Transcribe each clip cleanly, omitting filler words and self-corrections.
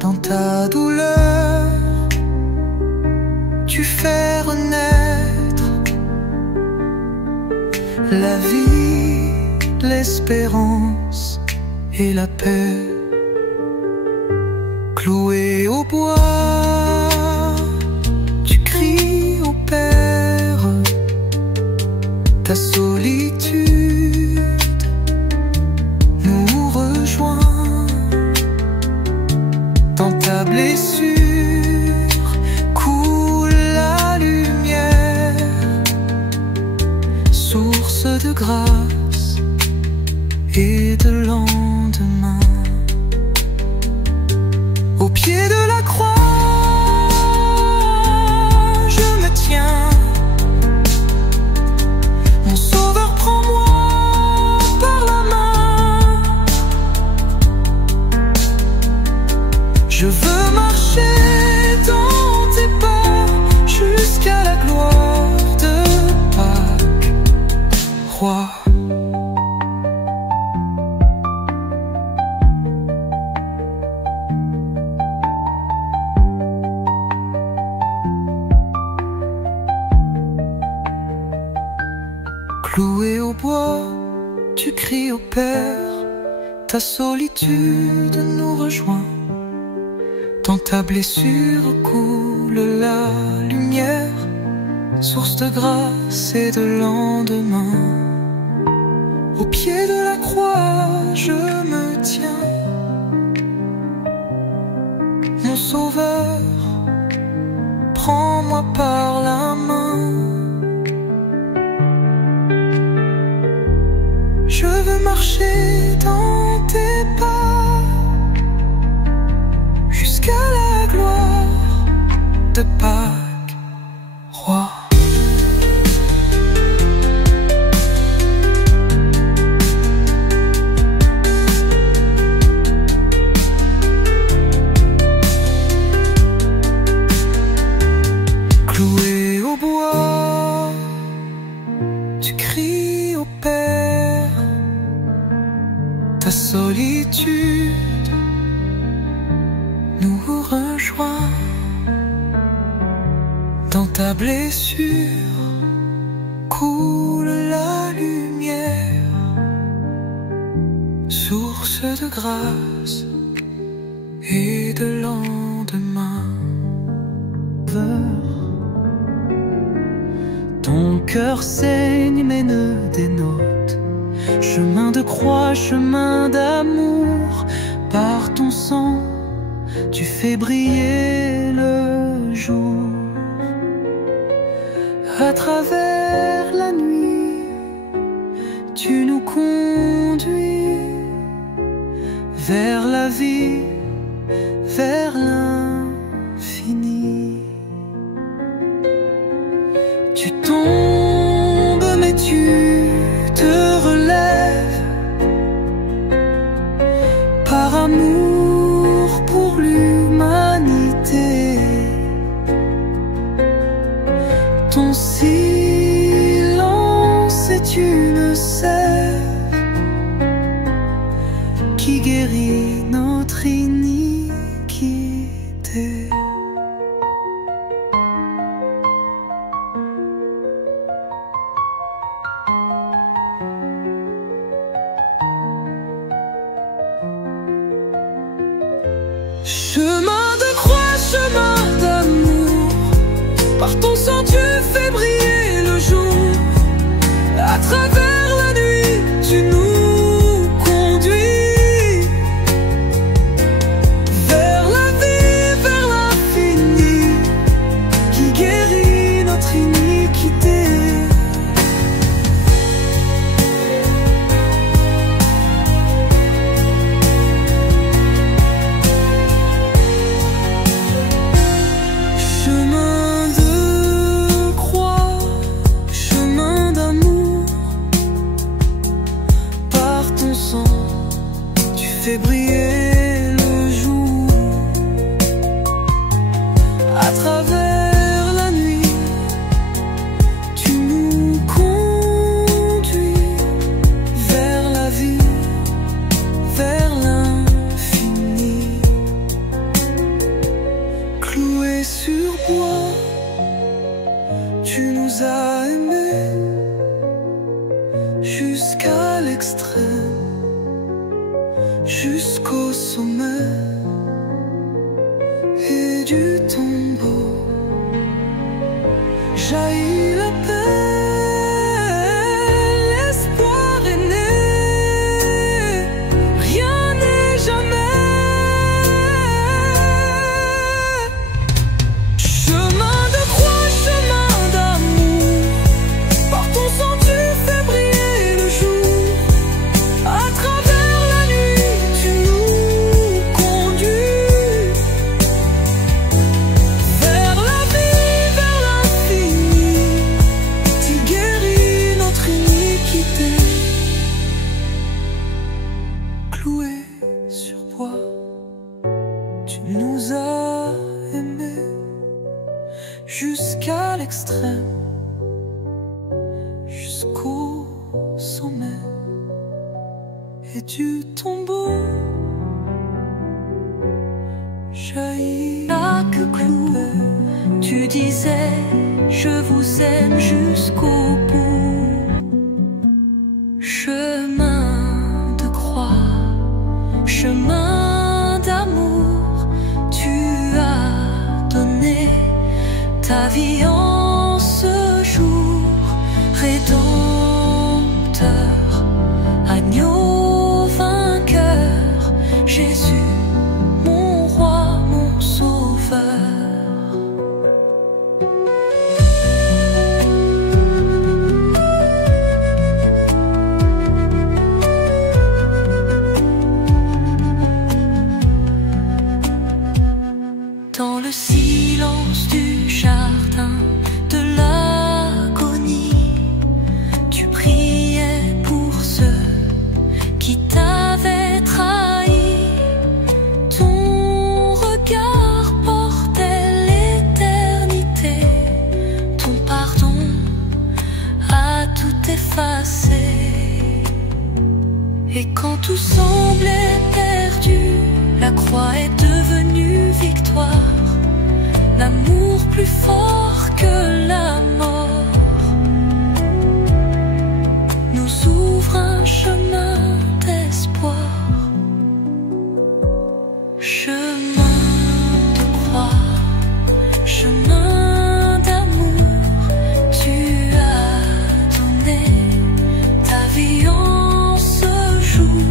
Dans ta douleur, tu fais renaître la vie, l'espérance et la paix. Cloué au bois, tu cries au Père, ta solitude nous rejoint. Dans ta blessure coule la lumière, source de grâce et de lendemain. Au pied de la croix, je me tiens. Mon Sauveur, prends-moi par la main. Je veux marcher dans tes pas jusqu'à la gloire de Pâques, Roi. Cloué au bois, tu cries au Père, ta solitude nous rejoint. Dans ta blessure coule la lumière, source de grâce et de lendemain. Au pied de la croix, je me tiens. Mon Sauveur, prends-moi par la main. Je veux marcher dans tes pas jusqu'à la gloire de Pâques, Roi. Cloué au bois, tu cries au Père, ta solitude nous rejoint. Dans ta blessure coule la lumière, source de grâce et de lendemain. Ton cœur saigne mais ne dénote, chemin de croix, chemin d'amour. Par ton sang, tu fais briller le jour. À travers la nuit, tu nous conduis vers la vie, vers l'infini. Tu tombes mais tu te relèves par amour pour l'humanité. Ton silence est une sève qui guérit notre iniquité. Chemin de croix, chemin d'amour, par ton sang tu fais briller le jour. À travers la nuit, tu nous conduis vers la vie, vers l'infini, qui guérit notre iniquité. Tu nous as aimés jusqu'à l'extrême, jusqu'au sommet. Et du tombeau jaillit chaque clou. Tu disais je vous aime jusqu'au bout. Chemin de croix, chemin d'amour, tu as donné ta vie en ce jour. Rédempteur, agneau vainqueur, Jésus, mon roi, mon sauveur. Dans le silence du jardin de l'agonie, tu priais pour ceux qui t'avaient trahi. Ton regard portait l'éternité, ton pardon a tout effacé. Et quand tout semblait perdu, la croix est devenue victoire. L'amour plus fort que la mort nous ouvre un chemin d'espoir. Chemin de croix, chemin d'amour, tu as donné ta vie en ce jour.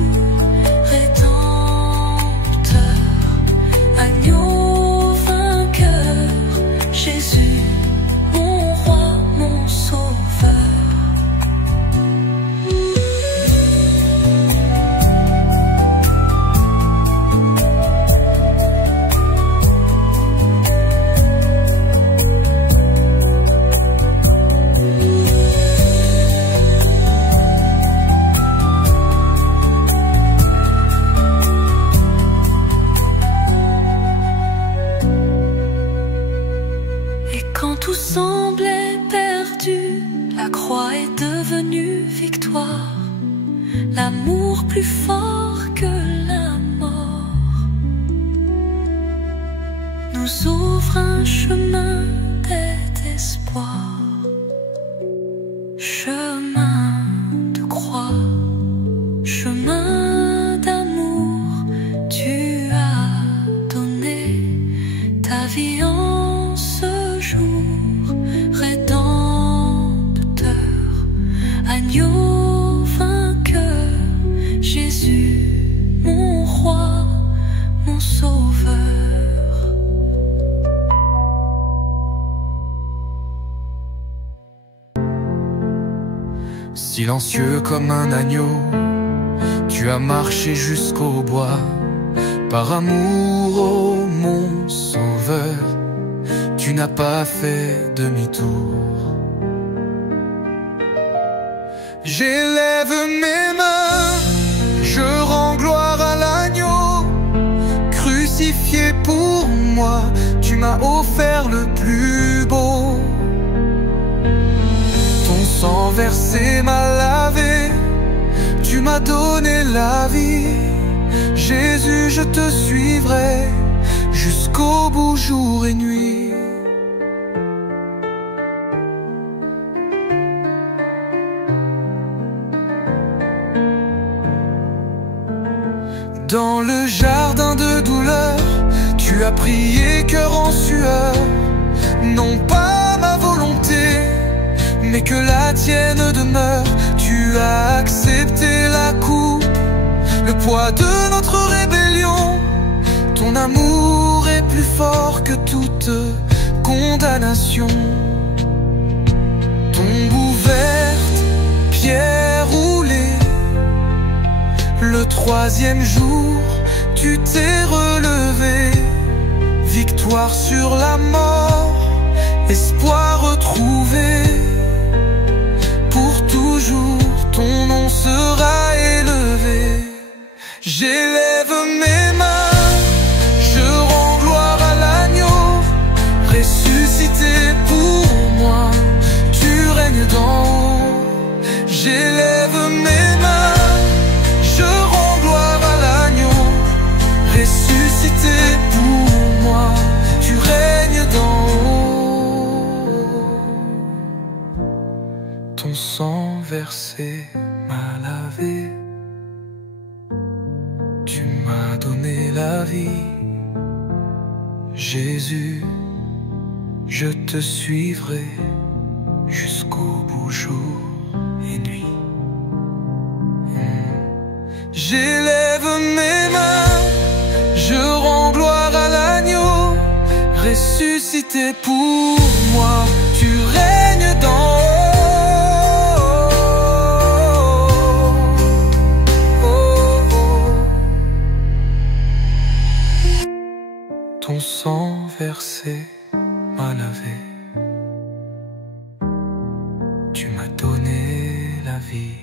Rédempteur, agneau vainqueur, Jésus, mon roi, mon sauveur. Et quand tout semblait perdu, la croix est devenue victoire. L'amour plus fort que la mort nous ouvre un chemin d'espoir. Chemin de croix, chemin d'amour, tu as donné ta vie en ce jour. Rédempteur, agneau vainqueur, Jésus, mon roi, mon sauveur. Silencieux comme un agneau, tu as marché jusqu'au bois. Par amour, ô mon sauveur, tu n'as pas fait demi-tour. J'élève mes mains, je rends gloire à l'agneau. Crucifié pour moi, tu m'as offert le plus beau. Ton sang versé m'a lavé, tu m'as donné la vie. Jésus, je te suivrai jusqu'au bout, jour et nuit. Dans le jardin de douleur, tu as prié cœur en sueur. Non pas ma volonté, mais que la tienne demeure. Tu as accepté la coupe, le poids de notre rébellion. Ton amour est plus fort que toute condamnation. Tombe ouverte, pierre roulée, le troisième jour, tu t'es relevé. Victoire sur la mort, espoir retrouvé. Pour toujours, ton nom sera élevé. J'élève mes mains, je ressuscité pour moi, tu règnes d'en haut. Ton sang versé m'a lavé, tu m'as donné la vie. Jésus, je te suivrai jusqu'au bout, jour et nuit. J'élève mes mains, je rends gloire à l'agneau, ressuscité pour moi, tu règnes d'en haut. Ton sang versé m'a lavé, tu m'as donné la vie.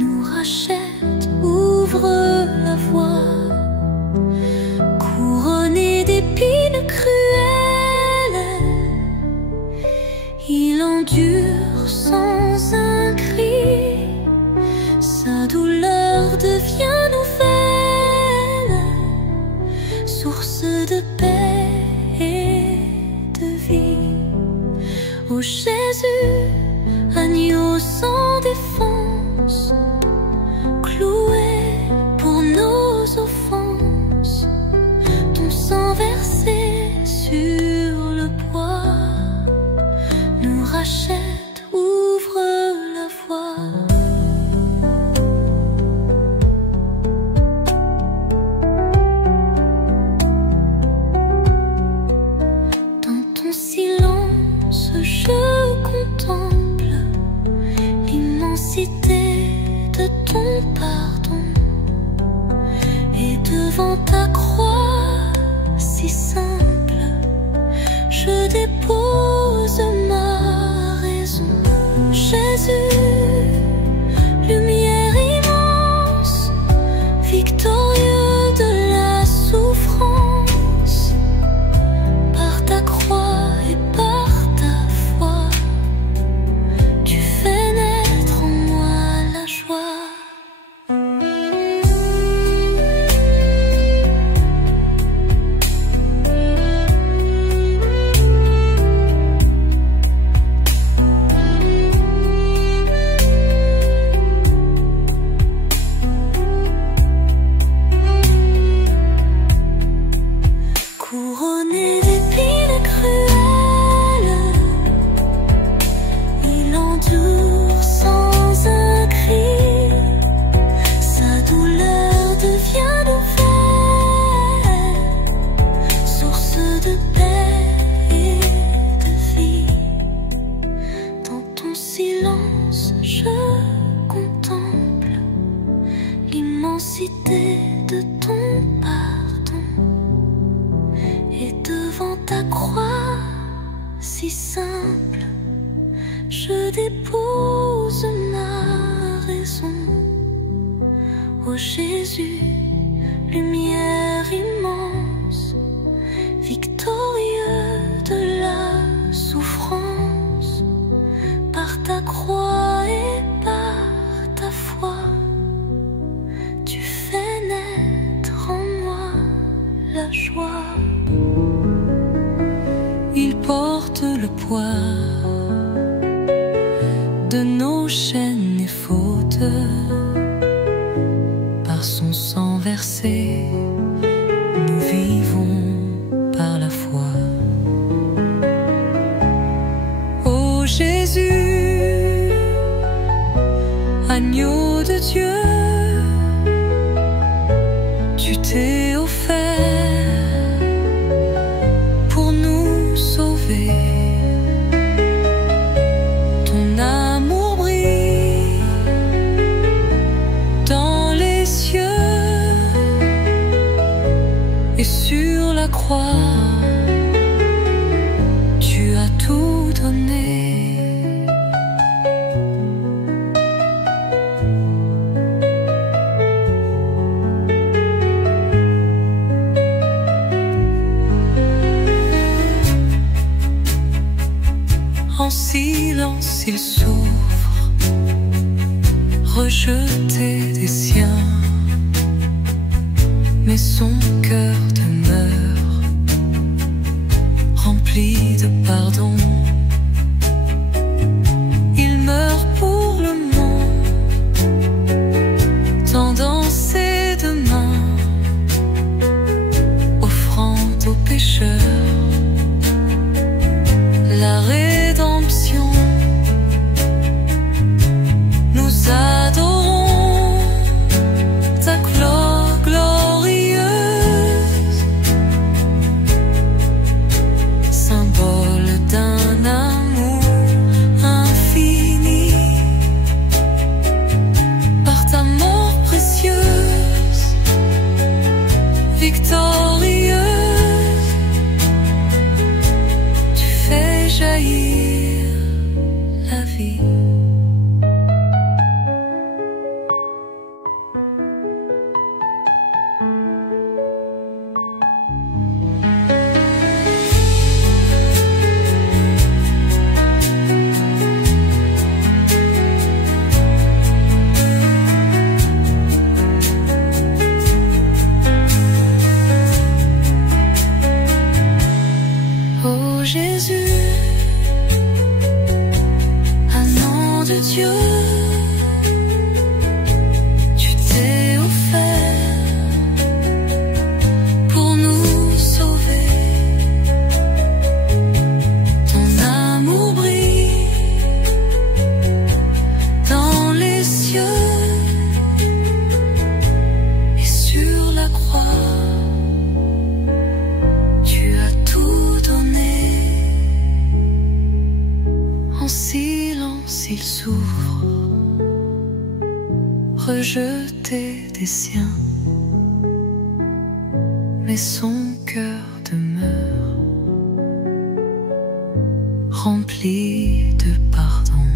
Nous rachète, ouvre la voie, couronné d'épines cruelles, il endure sans un cri, sa douleur devient nouvelle, source de paix et de vie. Ô Jésus, agneau sans défense, cloué pour nos offenses, ton sang versé sur le bois nous rachète, ouvre la voie. Dans ton silence, je contemple l'immensité de ton pardon, et devant ta croix si simple, je dépose ma raison. Jésus, lumière immense, victorieux de la souffrance, par ta croix et par ta foi, tu fais naître en moi la joie. Couronné d'épines cruelles, il endure sans un cri, sa douleur devient nouvelle, source de paix et de vie. Dans ton silence, je contemple l'immensité de ton pardon, et devant ta croix si simple, je dépose ma raison. Ô Jésus, lumière immense, victorieux de la souffrance, par ta croix et par ta foi, tu fais naître en moi la joie. Il porte le poids de nos chaînes et fautes, par son sang versé, nous vivons par la foi. Ô Jésus, agneau de Dieu, tu t'es offert pour nous sauver. Ton amour brille dans les cieux, et sur la croix, tu as tout donné. En silence il souffre, rejeté des siens, mais son cœur demeure rempli de pardon. Il meurt pour le monde, tendant ses deux mains, offrande aux pécheurs la rédemption. Nous adorons ta gloire glorieuse, symbole d'un amour infini. Par ta mort précieuse, victorieuse, tu fais jaillir la vie. Oh Jésus, un nom de Dieu, tu t'es offert pour nous sauver. Ton amour brille dans les cieux et sur la croix. Tu as tout donné. En silence il souffre, rejeté des siens, mais son cœur demeure rempli de pardon.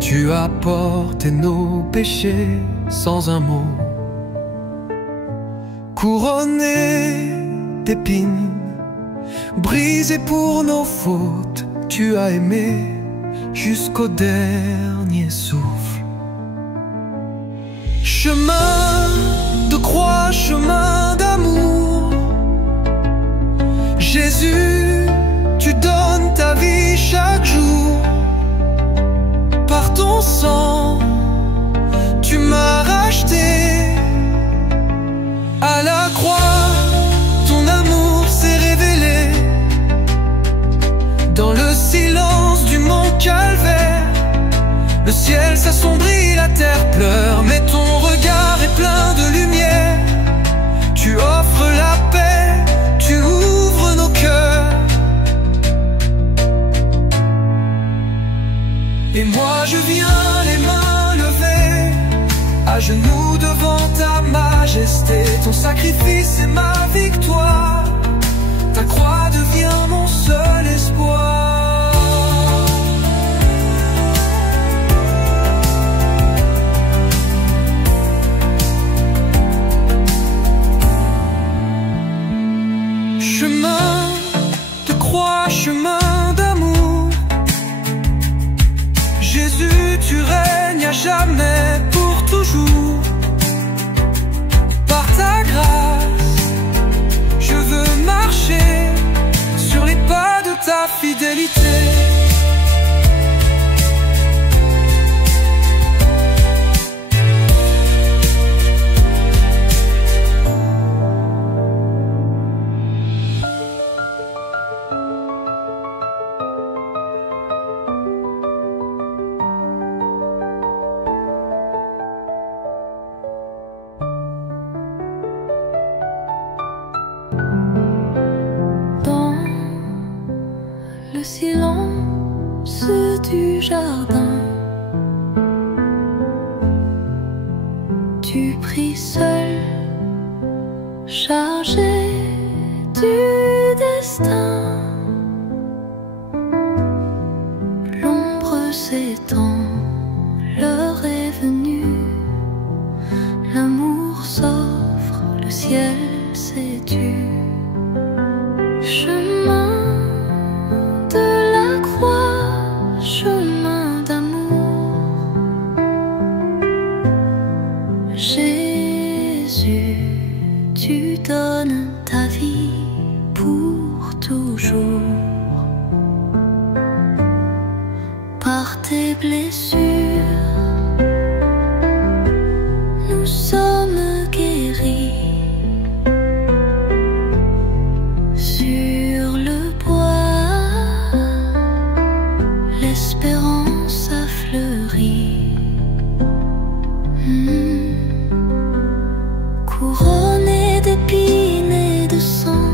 Tu as porté nos péchés sans un mot, couronné d'épines, brisé pour nos fautes, tu as aimé jusqu'au dernier souffle. Chemin de croix, chemin d'amour, Jésus, tu donnes ta vie chaque jour. Par ton sang, tu m'as racheté. À la croix, ton amour s'est révélé. Dans le silence du mont Calvaire, le ciel s'assombrit, la terre pleure, mais ton regard est plein de lumière. Tu offres la paix, tu ouvres nos cœurs. Et moi je viens les mains levées, à genoux devant ta majesté. Ton sacrifice est ma victoire, ta croix devient mon seul espoir. Chemin de croix, chemin d'amour, Jésus, tu règnes à jamais, pour toujours. Par ta grâce, je veux marcher sur les pas de ta fidélité. Le silence du jardin, tu pries seul, chargé du destin. L'ombre s'étend, l'heure est venue, l'amour s'offre, le ciel s'est tu. Chemin de la croix, par tes blessures. Nous sommes guéris. Sur le bois, l'espérance a fleuri. Couronné d'épines et de sang,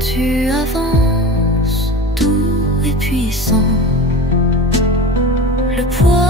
tu avances doux et puissant. Le poids